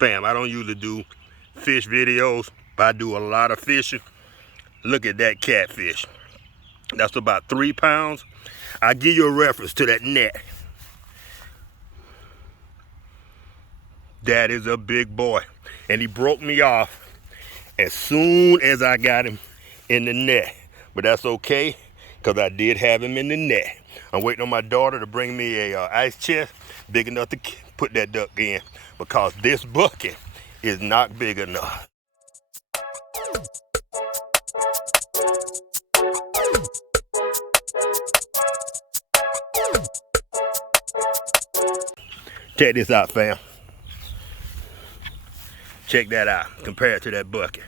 Fam, I don't usually do fish videos, but I do a lot of fishing. Look at that catfish. That's about 3 pounds. I'll give you a reference to that net. That is a big boy. And he broke me off as soon as I got him in the net. But that's okay, because I did have him in the net. I'm waiting on my daughter to bring me a ice chest big enough to put that duck in, because this bucket is not big enough. Check this out, fam. Check that out, compared to that bucket.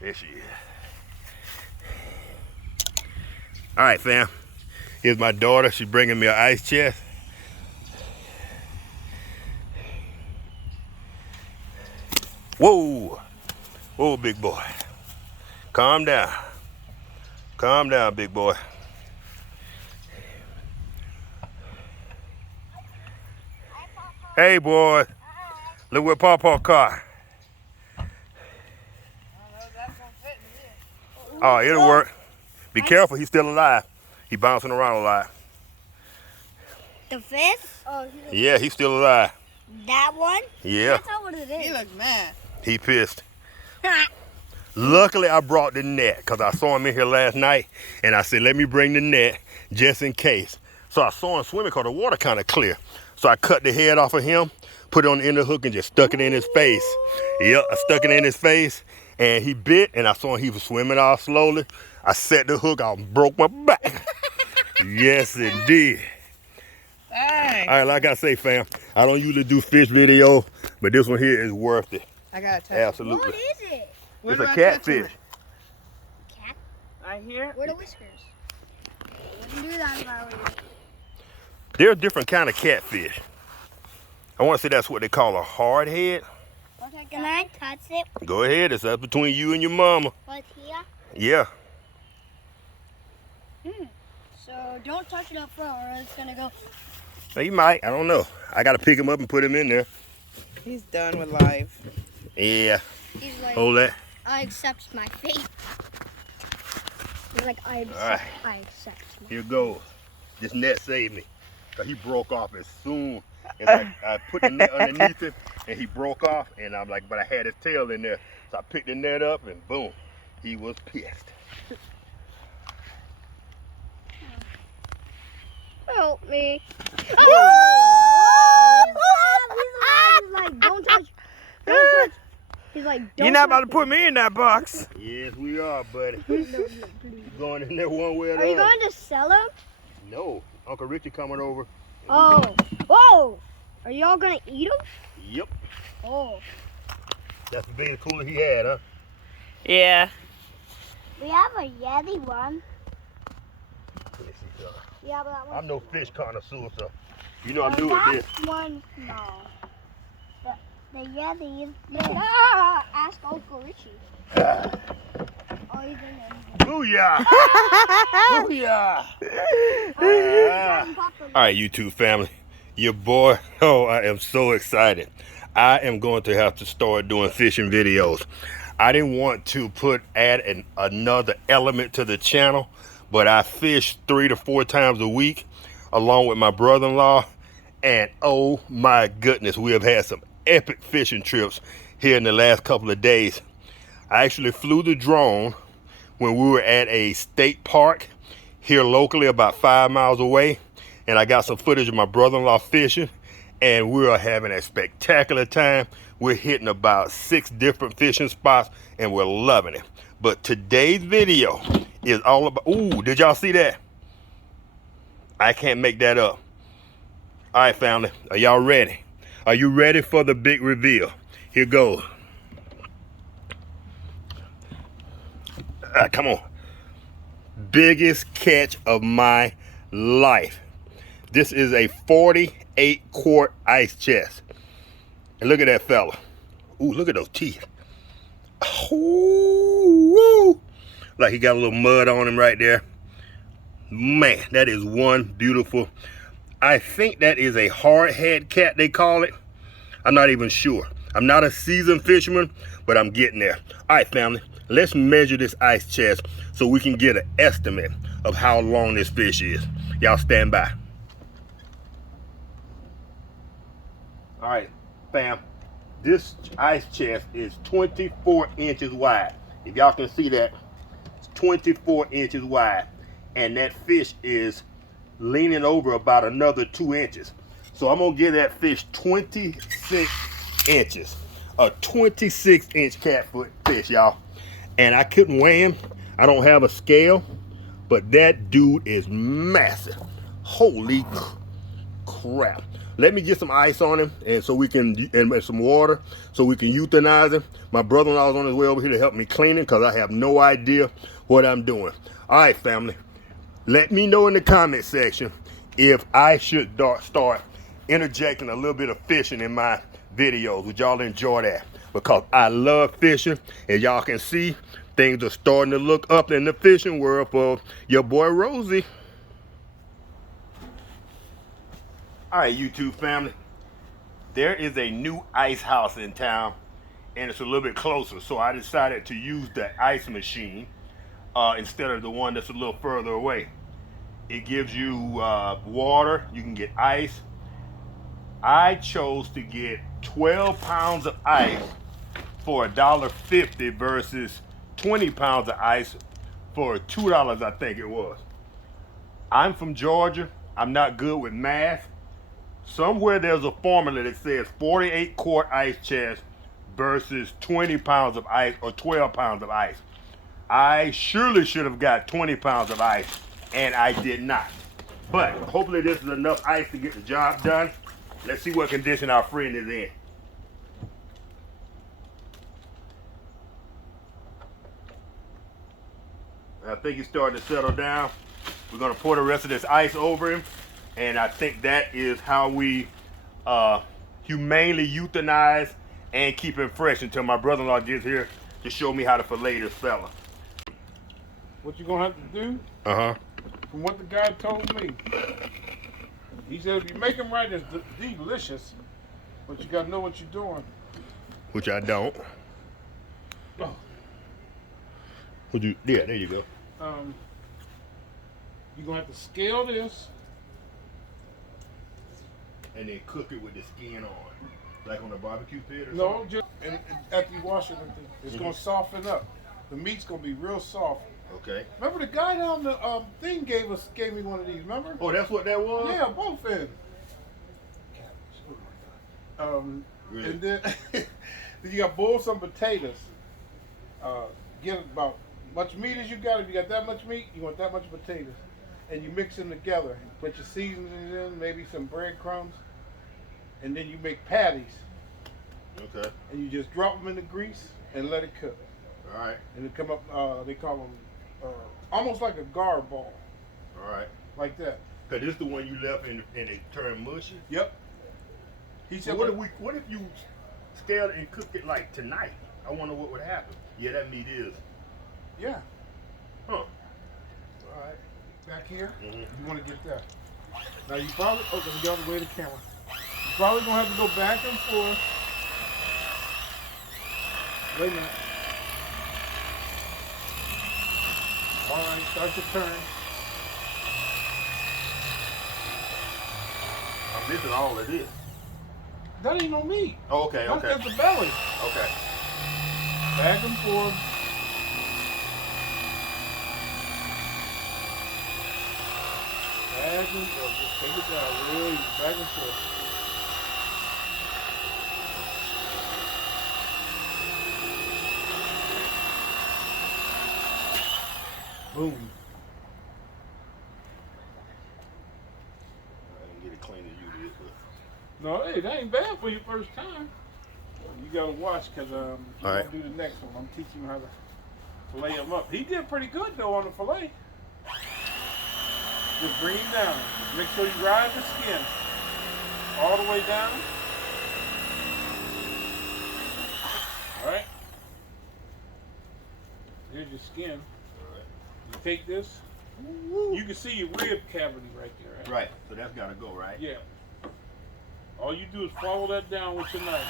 There she is. All right, fam. Here's my daughter. She's bringing me an ice chest. Whoa. Whoa, big boy. Calm down. Calm down, big boy. Hey, boy. Look what Pawpaw caught. Oh, it'll work. Be careful, he's still alive. He's bouncing around a lot. The fish? Oh, yeah, he's still alive. That one? Yeah. That's not what it is. He looks mad. He pissed. Luckily, I brought the net, because I saw him in here last night, and I said, let me bring the net just in case. So I saw him swimming because the water kind of clear. So I cut the head off of him, put it on the end of the hook, and just stuck it in his face. Yep, I stuck it in his face, and he bit, and I saw he was swimming off slowly. I set the hook out and broke my back. Yes, it did. Dang. All right, like I say, fam, I don't usually do fish video, but this one here is worth it. I gotta touch Absolutely. What is it? It's a catfish. Cat? Right here? Where are the whiskers? I wouldn't do that if I were you. There are different kind of catfish. I want to say that's what they call a hard head. Okay, can I touch it? Go ahead, it's up between you and your mama. What's here? Yeah. So don't touch it up front or it's gonna go. Now, you might, I don't know. I got to pick him up and put him in there. He's done with life. Yeah. He's like, Hold that. I accept my fate. He's like, I accept, All right. I accept my Here goes. This net saved me. Cause he broke off as soon as I put the net underneath him, and he broke off, and I'm like, but I had his tail in there. So I picked the net up, and boom, he was pissed. Help me. He's like, don't touch. Don't touch. He's like, don't You're not about touch to put me in that box. Yes, we are, buddy. No, please. Going in there one way or the Are you other. going to sell him? No, Uncle Richie coming over. Oh. Whoa. Are y'all going to eat him? Yep. Oh. That's the biggest cooler he had, huh? Yeah. We have a Yeti one. Let me see, son. Yeah, but that one. I'm no fish connoisseur, so you know I'm new at this. That one, no. The Yeti is big. Ask Uncle Richie. Oh, he's in there. Booyah! Booyah! All right, YouTube family. Your boy, oh, I am so excited. I am going to have to start doing fishing videos. I didn't want to add another element to the channel, but I fish 3 to 4 times a week along with my brother-in-law, and oh my goodness, we have had some epic fishing trips here in the last couple of days. I actually flew the drone when we were at a state park here locally about 5 miles away, and I got some footage of my brother-in-law fishing, and we are having a spectacular time. We're hitting about 6 different fishing spots, and we're loving it. But today's video is all about, ooh, did y'all see that? I can't make that up. All right, family, are y'all ready? Are you ready for the big reveal? Here goes. Come on. Biggest catch of my life. This is a 48-quart ice chest. And look at that fella. Ooh, look at those teeth. Ooh, like he got a little mud on him right there. Man, that is one beautiful. I think that is a hardhead cat, they call it. I'm not even sure. I'm not a seasoned fisherman, but I'm getting there. All right, family, let's measure this ice chest so we can get an estimate of how long this fish is. Y'all stand by. All right, fam, this ice chest is 24 inches wide. If y'all can see that, it's 24 inches wide. And that fish is leaning over about another 2 inches. So I'm gonna give that fish 26 inches. A 26-inch catfoot fish, y'all. And I couldn't weigh him. I don't have a scale, but that dude is massive. Holy crap. Let me get some ice on him and so we can, and some water so we can euthanize him. My brother-in-law is on his way over here to help me clean him because I have no idea what I'm doing. All right, family. Let me know in the comment section if I should start interjecting a little bit of fishing in my videos. Would y'all enjoy that? Because I love fishing, and y'all can see things are starting to look up in the fishing world for your boy Rosie. All right, YouTube family, there is a new ice house in town, and it's a little bit closer, so I decided to use the ice machine instead of the one that's a little further away. It gives you water, you can get ice. I chose to get 12 pounds of ice for $1.50 versus 20 pounds of ice for $2, I think it was. I'm from Georgia. I'm not good with math. Somewhere there's a formula that says 48 quart ice chest versus 20 pounds of ice or 12 pounds of ice. I surely should have got 20 pounds of ice, and I did not. But hopefully this is enough ice to get the job done. Let's see what condition our friend is in. I think he's starting to settle down. We're gonna pour the rest of this ice over him, and I think that is how we humanely euthanize and keep him fresh until my brother-in-law gets here to show me how to fillet this fella. What you gonna have to do, from what the guy told me, he said if you make them right, it's delicious, but you gotta know what you're doing. Which I don't. Oh. Would you? Yeah, there you go. You're gonna have to scale this. And then cook it with the skin on, like on a barbecue pit or No, something? just and after you wash it, it's gonna soften up. The meat's gonna be real soft. Okay. Remember the guy down the thing gave me one of these. Remember? Oh, that's what that was? Yeah, both ends. Really? And then, then you got boil some potatoes. Get about much meat as you got. If you got that much meat, you want that much potatoes, and you mix them together. Put your seasonings in, maybe some breadcrumbs, and then you make patties. Okay. And you just drop them in the grease and let it cook. All right. And it come up. They call them almost like a gar ball. All right. Like that. Cause this is the one you left and it turned mushy. Yep. He said, So what if you scaled it and cooked it like tonight? I wonder what would happen. Yeah, that meat is. Yeah. Huh. All right. Back here, Mhm. you want to get that. Now you probably, oh, let me get out of the way of the camera. You're probably going to have to go back and forth. Wait a minute. All right, start to turn. I'm missing all of this. That ain't no meat. Oh, okay, okay. That's the belly. Okay. Back and forth. Back and forth. Just take it down really back and forth. Boom. I didn't get it clean as you did, but. No, hey, that ain't bad for your first time. You gotta watch, cause you're right. gonna do the next one. I'm teaching you how to fillet him up. He did pretty good though on the fillet. Just bring him down. Just make sure you ride the skin all the way down. All right. Here's your skin. You take this. You can see your rib cavity right there. Right? Right. So that's gotta go, right? Yeah. All you do is follow that down with your knife.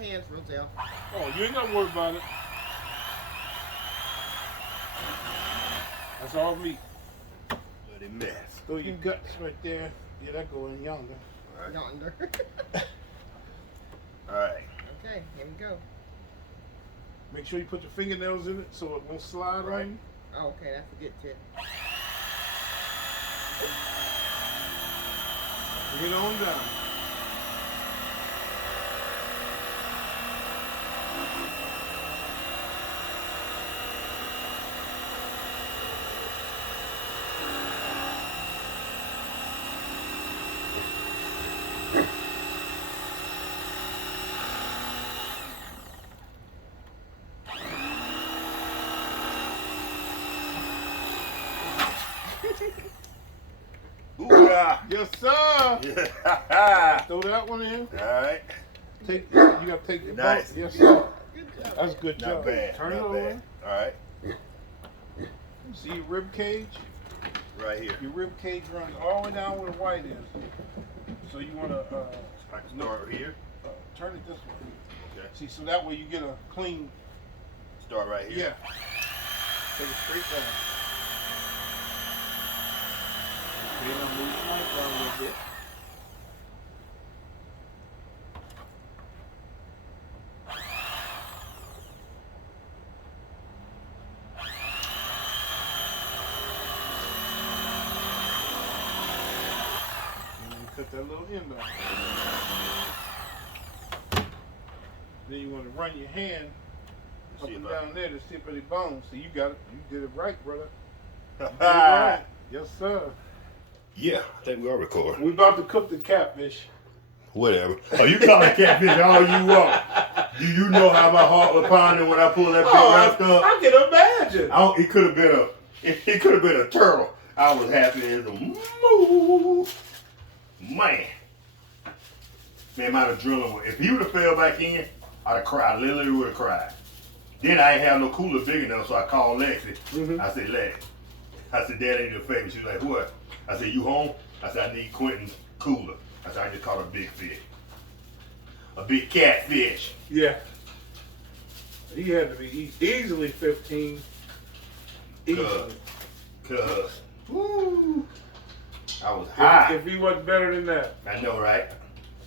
hands, Roselle. Oh, you ain't gotta worry about it. That's all meat. Bloody mess. Throw your guts right there. Yeah, that go in yonder. All right. Yonder. All right. Okay, here we go. Make sure you put your fingernails in it so it won't slide Right. on you. Oh, okay, that's a good tip. Bring it on down. Booyah. Yes, sir. Yeah. Throw that one in. All right. You gotta take the Nice. bone. Yes, sir. Good job. That's a good Not job. bad. Turn Not it over. bad. All right. See your rib cage? Right here. Your rib cage runs all the way down where the white is. So you wanna I can start here. turn it this way. Okay. See, so that way you get a clean. Start right here. Yeah. Take it straight down. Okay, now move the mic down a little bit. And then cut that little end off. Then you want to run your hand up See and if I- down there to see if any bones. So you got it. You did it right, brother. You did it Ah. right. Yes, sir. Yeah, I think we are recording. We're about to cook the catfish. Whatever. Oh, you call it catfish all you want. Do you know how my heart was pounding when I pulled that big round up? I can imagine. It could have been it could have been a turtle. I was happy as a moo. Man. Man, my adrenaline. If he would have fell back in, I'd have cried. I literally would have cried. Then I ain't have no cooler big enough, so I called Lexi. Mhm. I said, Lex. I said, Dad, I need a favor. She was like, what? I said, you home? I said, I need Quentin's cooler. I said, I just caught a big fish. A big catfish. Yeah. He had to be easily 15. Easily. Cause, woo, I was high. If he wasn't better than that. I know, right?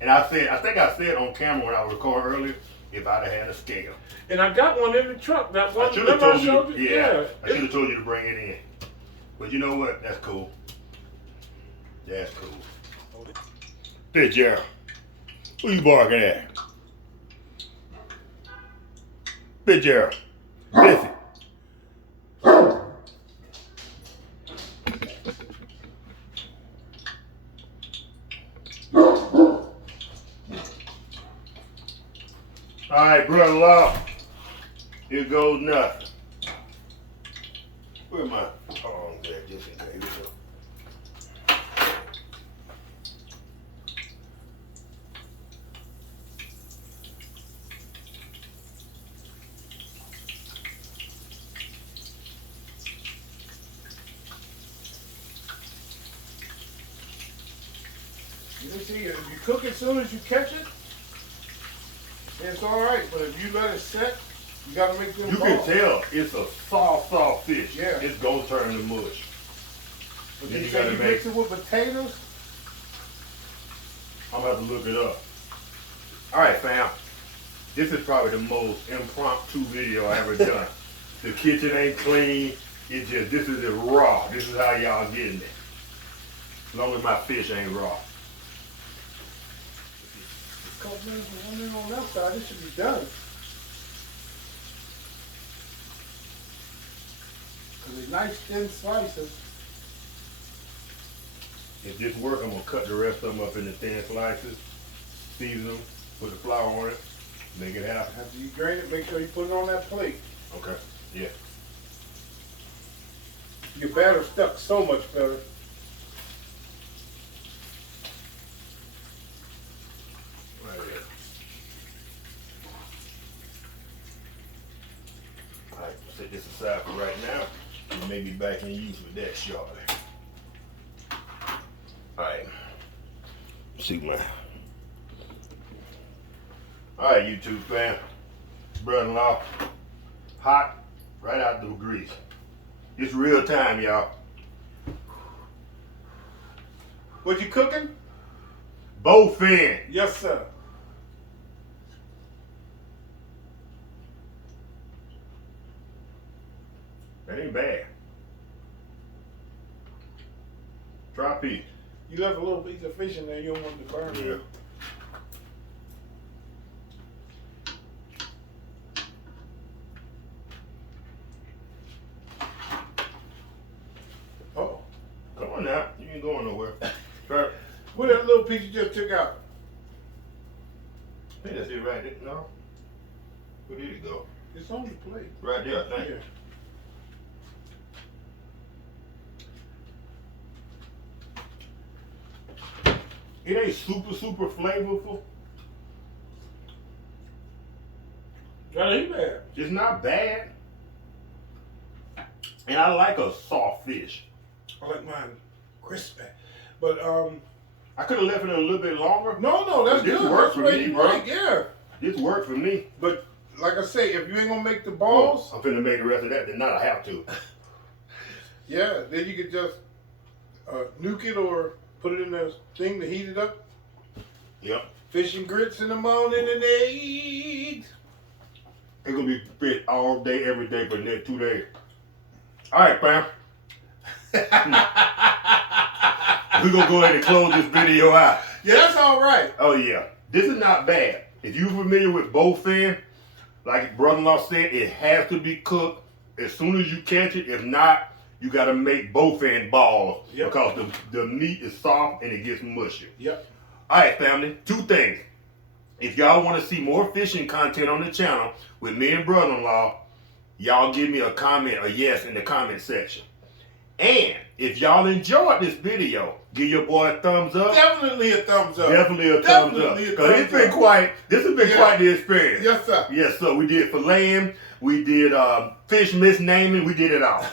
And I think I said on camera when I was recording earlier, if I'd have had a scale. And I got one in the truck. That one. I should have remember told showed you. Yeah, I should have told you to bring it in. But you know what? That's cool. That's cool. Hey, Gerald. Who you barking at? Big Gerald. Listen. All right, brother-in-law. Here goes nothing. Where am I? Hold on there, just in case. Here we go. You see, if you cook it as soon as you catch it, it's all right. But if you let it set, you gotta make them You can balls. tell it's a soft fish. Yeah. It's gonna turn to mush. But Then you you say gotta you make- mix it with potatoes. I'm gonna have to look it up. All right, fam. This is probably the most impromptu video I ever done. The kitchen ain't clean. It just, this is it raw. This is how y'all getting it. As long as my fish ain't raw. Couple minutes and one minute on that side, it should be done. Cause they're nice thin slices. If this work, I'm gonna cut the rest of them up into thin slices, season them, put the flour on it, make it happen. After you drain it, make sure you put it on that plate. Okay. Yeah. Your batter stuck so much better. Right there. All right, set this aside for right now. And maybe back in use with that shortly. All right. See my. All All right, YouTube fam. Brother-in-law. Hot, right out the grease. It's real time, y'all. What you cooking? Bowfin. Yes, sir. That ain't bad. Try a piece. You left a little piece of fish in there. You don't want it to burn. Yeah. Oh, Come on now. You ain't going nowhere. Try it. where that little piece you just took out? I think that's it right there. No? Where did it go? It's on the plate. Right there, I think. Yeah. It ain't super flavorful. That ain't bad. It's not bad. And I like a soft fish. I like mine crispy. But I could have left it a little bit longer. no, that's This good. works That's for the way me, you bro. like, yeah. This worked for me. But like I say, if you ain't gonna make the balls, I'm finna make the rest of that, then not I have to. yeah, then you could just nuke it or put it in the thing to heat it up. Yep. Fish and grits in the morning and eggs. It's gonna be fish all day, every day for the next 2 days. Alright, fam. We're gonna go ahead and close this video out. Yeah, that's all right. Oh yeah. This is not bad. If you're familiar with bowfin, like brother-in-law said, it has to be cooked as soon as you catch it. If not, you gotta make bowfin balls. Yep. Because the meat is soft and it gets mushy. Yep. Alright, family, 2 things. If y'all want to see more fishing content on the channel with me and brother-in-law, y'all give me a comment, a yes, in the comment section. And if y'all enjoyed this video, give your boy a thumbs up. Definitely a thumbs up. Definitely a thumbs up. Definitely a Because thumbs it's been up. this has been Yeah. quite the experience. Yes, sir. Yes, sir. We did filleting, we did fish misnaming, we did it all.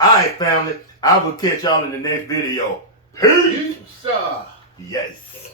Alright, family. I will catch y'all in the next video. Peace. Peace. Yes.